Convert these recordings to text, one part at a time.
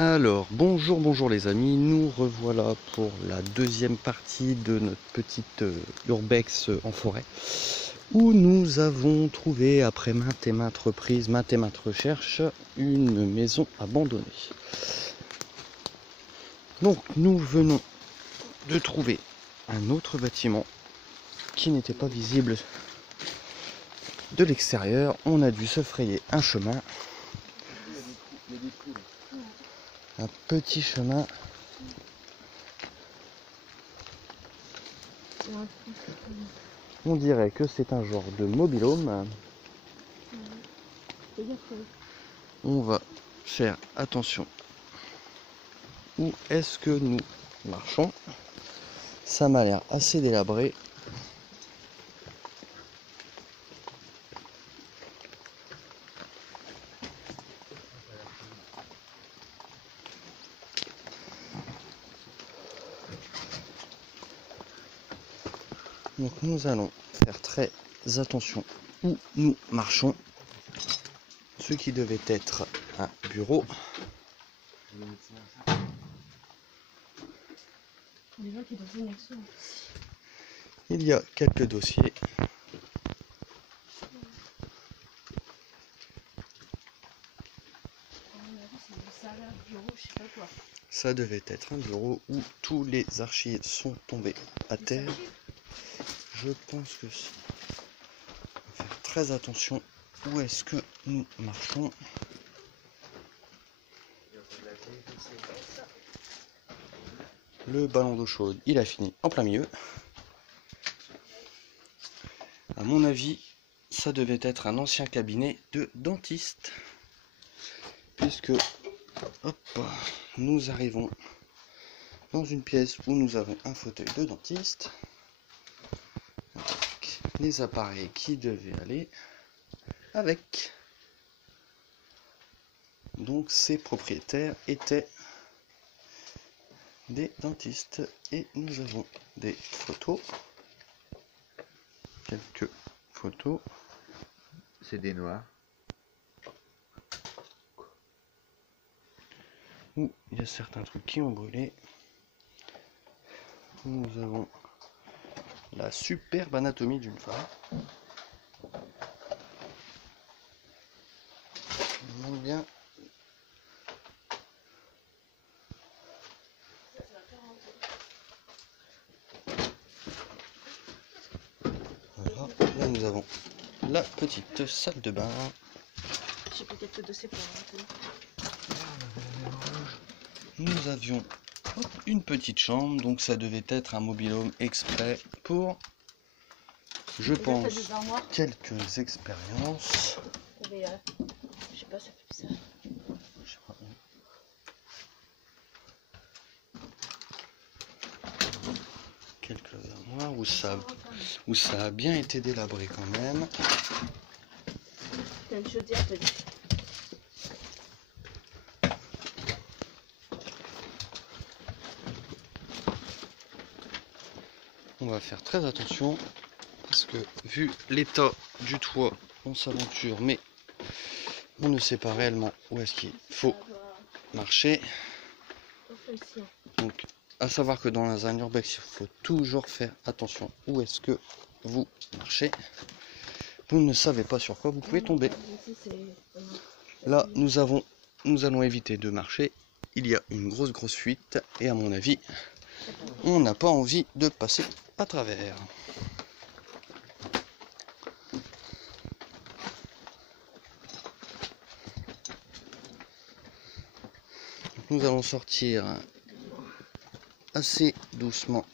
Alors, bonjour les amis, nous revoilà pour la deuxième partie de notre petite urbex en forêt, où nous avons trouvé, après maintes et maintes reprises, maintes et maintes recherches, une maison abandonnée. Donc nous venons de trouver un autre bâtiment qui n'était pas visible de l'extérieur. On a dû se frayer un chemin. Un petit chemin. On dirait que c'est un genre de mobil-home. On va faire attention. Où est-ce que nous marchons? Ça m'a l'air assez délabré. Donc nous allons faire très attention où nous marchons. Ce qui devait être un bureau. Il y a quelques dossiers. Ça devait être un bureau où tous les archives sont tombés à terre. Je pense que c'est... On va faire très attention où est-ce que nous marchons. Le ballon d'eau chaude, il a fini en plein milieu. À mon avis, ça devait être un ancien cabinet de dentiste. Puisque, hop, nous arrivons dans une pièce où nous avons un fauteuil de dentiste. Avec les appareils qui devaient aller avec. Donc ces propriétaires étaient des dentistes. Et nous avons des photos. Quelques photos. C'est des noirs. Où il y a certains trucs qui ont brûlé. Nous avons la superbe anatomie d'une femme. Il manque bien. Voilà, là nous avons la petite salle de bain. J'ai pris quelques dossiers pour Nous avions une petite chambre, donc ça devait être un mobil-home exprès pour, je pense, quelques expériences. je sais pas, ça fait bizarre. Quelques armoires où ça a bien été délabré quand même. T'as une chaudière, t'as dit. On va faire très attention parce que vu l'état du toit, on s'aventure, mais on ne sait pas réellement où est-ce qu'il faut marcher. Donc, à savoir que dans un urbex, il faut toujours faire attention où est-ce que vous marchez. Vous ne savez pas sur quoi vous pouvez tomber. Là, nous allons éviter de marcher. Il y a une grosse fuite et à mon avis, on n'a pas envie de passer à travers. Nous allons sortir assez doucement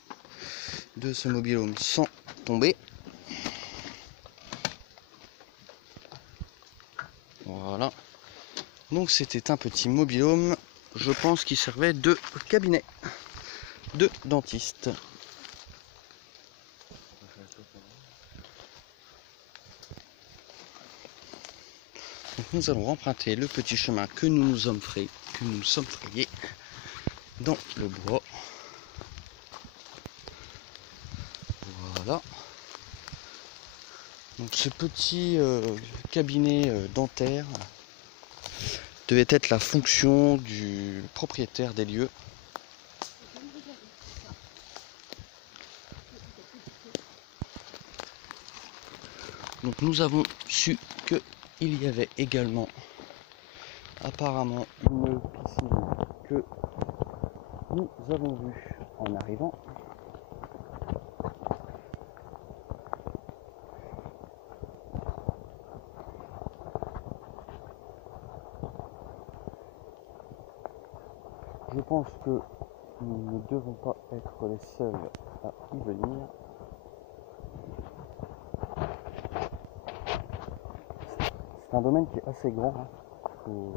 de ce mobil-home sans tomber. Voilà. Donc c'était un petit mobil-home, je pense qu'il servait de cabinet de dentiste. Donc nous allons emprunter le petit chemin que nous nous sommes frayés dans le bois. Voilà. Donc ce petit cabinet dentaire devait être la fonction du propriétaire des lieux. Donc nous avons su qu'il y avait également apparemment une piscine que nous avons vue en arrivant. Je pense que nous ne devons pas être les seuls à y venir. C'est un domaine qui est assez grand, hein. Faut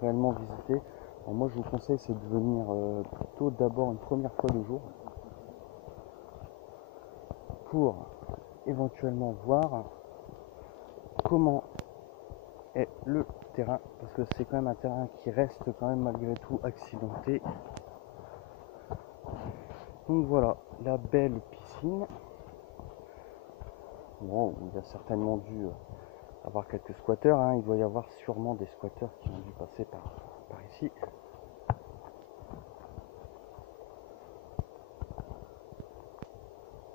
réellement visiter. Alors moi je vous conseille c'est de venir plutôt d'abord une première fois de jour pour éventuellement voir comment est le terrain, parce que c'est quand même un terrain qui reste quand même malgré tout accidenté. Donc voilà, la belle piscine. Bon, il y a certainement dû avoir quelques squatteurs, hein. Il doit y avoir sûrement des squatteurs qui ont dû passer par ici.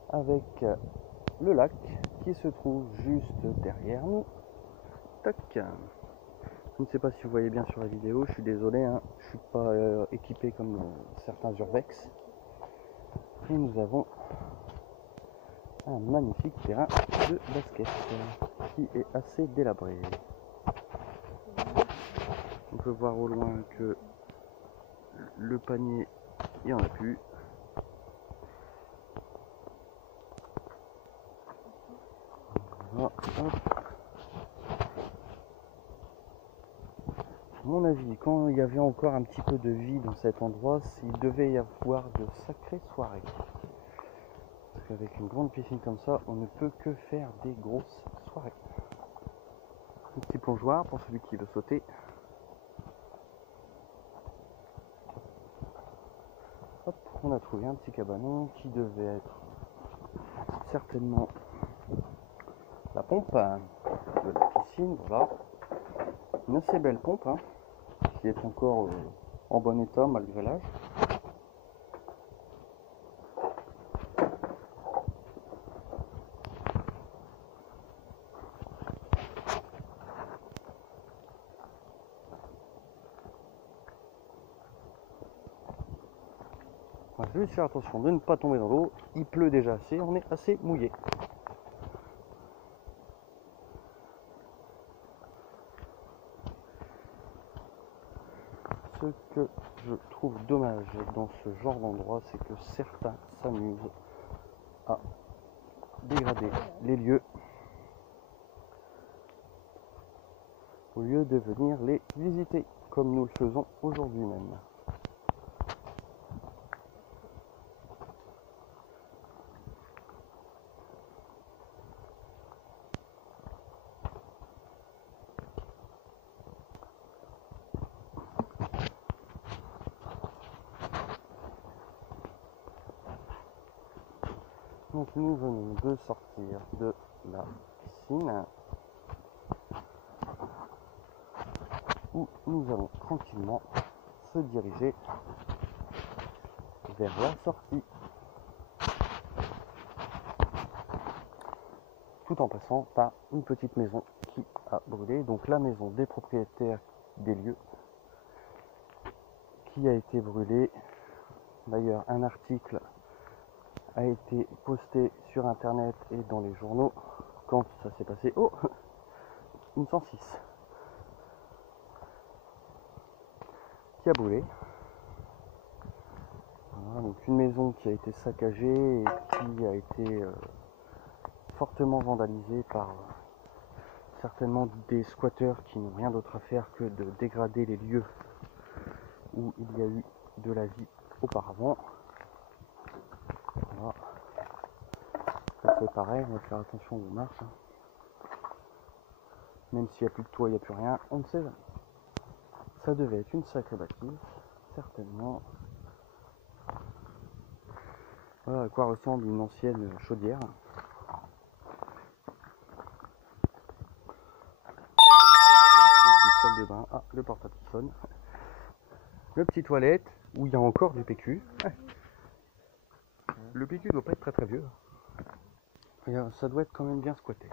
Avec le lac qui se trouve juste derrière nous. Tac. Je ne sais pas si vous voyez bien sur la vidéo, je suis désolé, hein, je ne suis pas équipé comme certains urbex. Et nous avons un magnifique terrain de basket qui est assez délabré. On peut voir au loin que le panier, il n'y en a plus. Voilà, hop. À mon avis, quand il y avait encore un petit peu de vie dans cet endroit, il devait y avoir de sacrées soirées. Parce qu'avec une grande piscine comme ça, on ne peut que faire des grosses soirées. Un petit plongeoir pour celui qui veut sauter. Hop, on a trouvé un petit cabanon qui devait être certainement la pompe de la piscine. Voilà, une assez belle pompe, hein, qui est encore en bon état malgré l'âge. On va juste faire attention de ne pas tomber dans l'eau. Il pleut déjà assez, on est assez mouillé. Ce que je trouve dommage dans ce genre d'endroit, c'est que certains s'amusent à dégrader les lieux au lieu de venir les visiter, comme nous le faisons aujourd'hui même. Donc nous venons de sortir de la piscine où nous allons tranquillement se diriger vers la sortie, tout en passant par une petite maison qui a brûlé, donc la maison des propriétaires des lieux qui a été brûlée. D'ailleurs un article a été posté sur internet et dans les journaux quand ça s'est passé. Oh, une 106 qui a brûlé. Voilà, donc une maison qui a été saccagée et qui a été fortement vandalisée par certainement des squatteurs qui n'ont rien d'autre à faire que de dégrader les lieux où il y a eu de la vie auparavant. Voilà. Ça c'est pareil, on va faire attention aux marches. Hein. Même s'il n'y a plus de toit, il n'y a plus rien, on ne sait jamais. Ça devait être une sacrée bâtisse, certainement. Voilà à quoi ressemble une ancienne chaudière. salle de bain. Ah, le portable qui sonne. Le petit toilette où il y a encore du PQ. Le PQ doit pas être très très vieux. Et, ça doit être quand même bien squatté.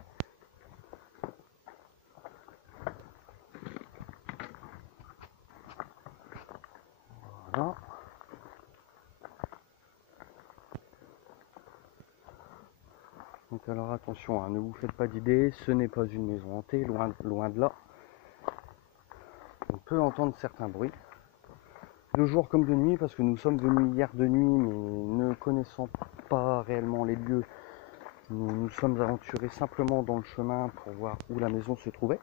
Voilà. Donc alors attention, hein, ne vous faites pas d'idées, ce n'est pas une maison hantée, loin de là. On peut entendre certains bruits, de jour comme de nuit, parce que nous sommes venus hier de nuit, mais ne connaissant pas réellement les lieux, nous nous sommes aventurés simplement dans le chemin pour voir où la maison se trouvait.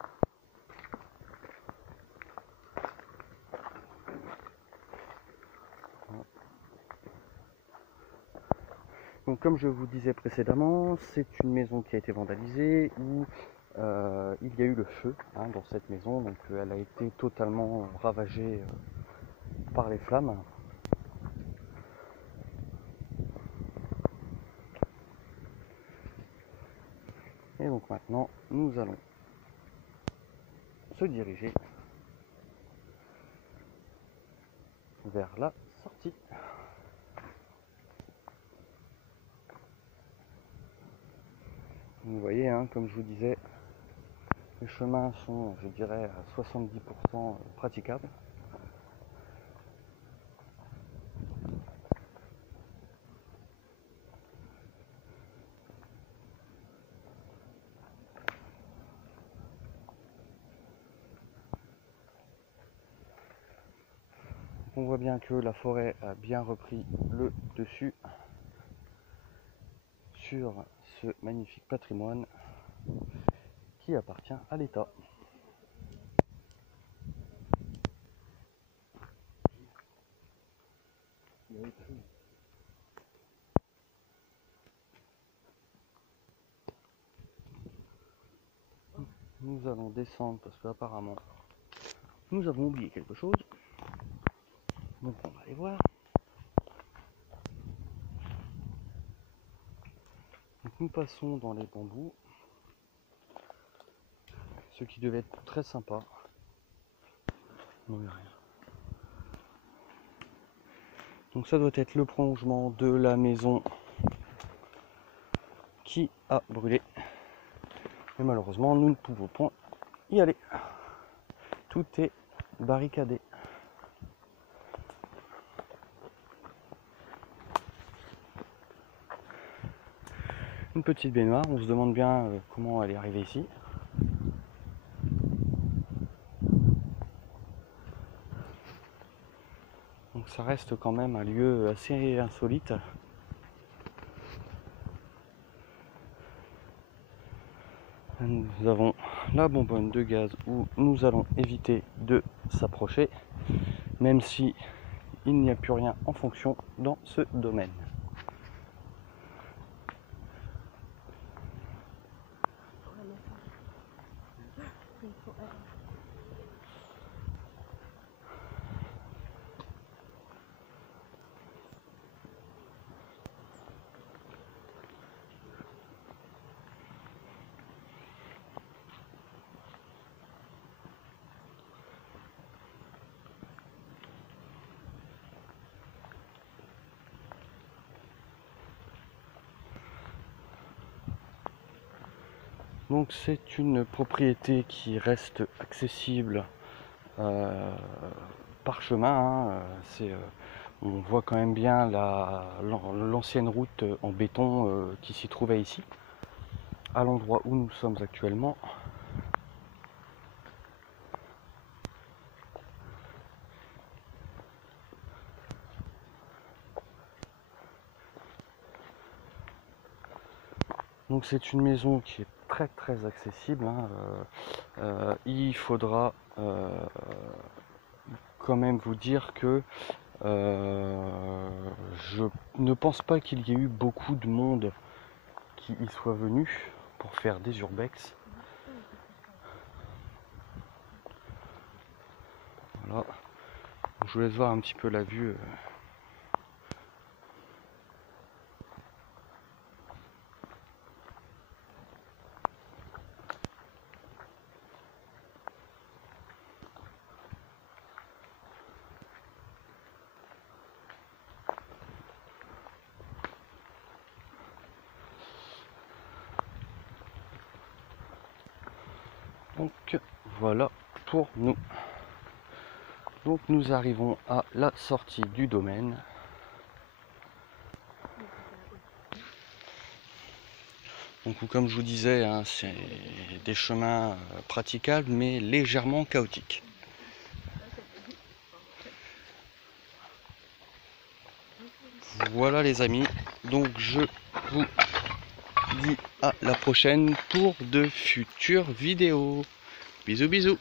Donc comme je vous disais précédemment, c'est une maison qui a été vandalisée, où il y a eu le feu dans cette maison, donc elle a été totalement ravagée par les flammes. Et donc maintenant, nous allons se diriger vers la sortie. Vous voyez, comme je vous disais, les chemins sont, je dirais, à 70% praticables. On voit bien que la forêt a bien repris le dessus sur ce magnifique patrimoine qui appartient à l'État. Nous allons descendre parce qu'apparemment nous avons oublié quelque chose. Donc on va aller voir. Donc nous passons dans les bambous, ce qui devait être très sympa. Non, il n'y a rien. Donc ça doit être le prolongement de la maison qui a brûlé. Et malheureusement, nous ne pouvons pas y aller. Tout est barricadé. Une petite baignoire, on se demande bien comment elle est arrivée ici. Donc ça reste quand même un lieu assez insolite. Nous avons la bonbonne de gaz où nous allons éviter de s'approcher, même si il n'y a plus rien en fonction dans ce domaine. Donc c'est une propriété qui reste accessible par chemin. On voit quand même bien l'ancienne route en béton qui s'y trouvait ici, à l'endroit où nous sommes actuellement. Donc c'est une maison qui est très très accessible. Il faudra quand même vous dire que je ne pense pas qu'il y ait eu beaucoup de monde qui y soit venu pour faire des urbex. Voilà. Je vous laisse voir un petit peu la vue. Donc voilà pour nous. Donc nous arrivons à la sortie du domaine. Donc comme je vous disais, hein, c'est des chemins praticables mais légèrement chaotiques. Voilà les amis, donc je vous dis à la prochaine pour de futures vidéos. Bisous bisous.